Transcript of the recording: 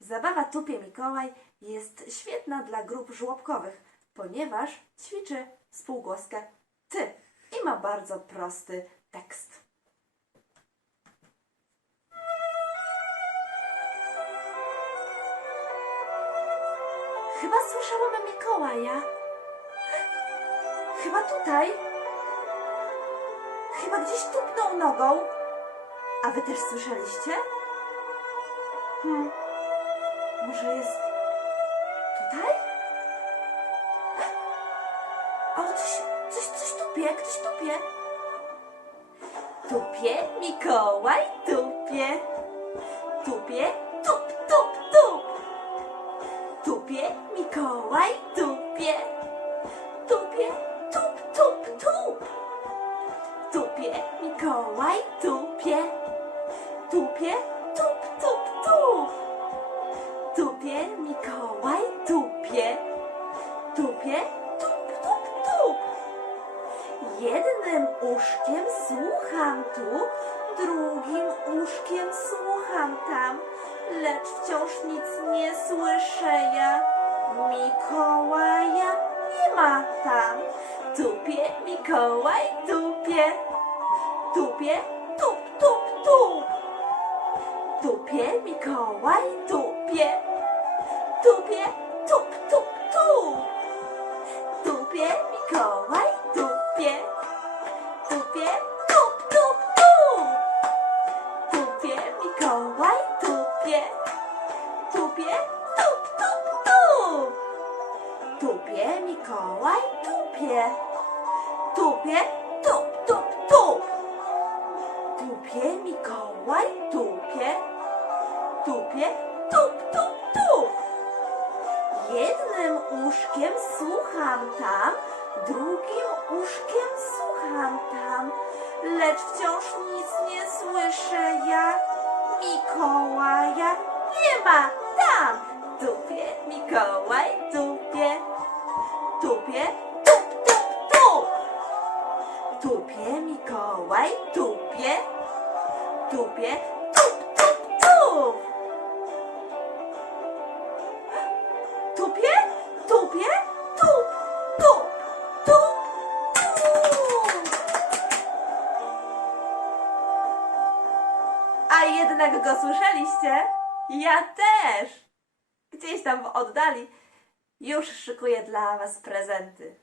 Zabawa Tupie Mikołaj jest świetna dla grup żłobkowych, ponieważ ćwiczy spółgłoskę ty i ma bardzo prosty tekst. Chyba słyszałam Mikołaja. Chyba tutaj. Chyba gdzieś tupnął nogą. A wy też słyszeliście? Hmm. Może jest tutaj? O, coś, coś, coś tupie, ktoś tupie. Tupie, Mikołaj, tupie. Tupie, tup, tup, tup. Tupie, Mikołaj, tupie. Mikołaj, tupie. Tupie, tup, tup, tup. Tupie, Mikołaj, tupie. Tupie, tup, tup, tup. Jednym uszkiem słucham tu, drugim uszkiem słucham tam, lecz wciąż nic nie słyszę ja. Mikołaja nie ma tam. Tupie, Mikołaj, tupie. Tupie, tup, tup, tup. Tupie, Mikołaj, tupie. Tupie, tup, tup, tup. Tupie, Mikołaj, tupie. Tupie, tup, tup, tup. Tupie, Mikołaj, tupie. Tupie, tup, tup, tup. Tupie, Mikołaj, tupie. Tupie, Tupie, tup, tup, tup. Jednym uszkiem słucham tam, drugim uszkiem słucham tam, lecz wciąż nic nie słyszę ja. Mikołaja nie ma tam. Tupie, Mikołaj, tupie, tupie, tup, tup, tup. Tupie, Mikołaj, tupie, tupie, tup, tup, tup. Jednak go słyszeliście? Ja też! Gdzieś tam w oddali już szykuję dla was prezenty.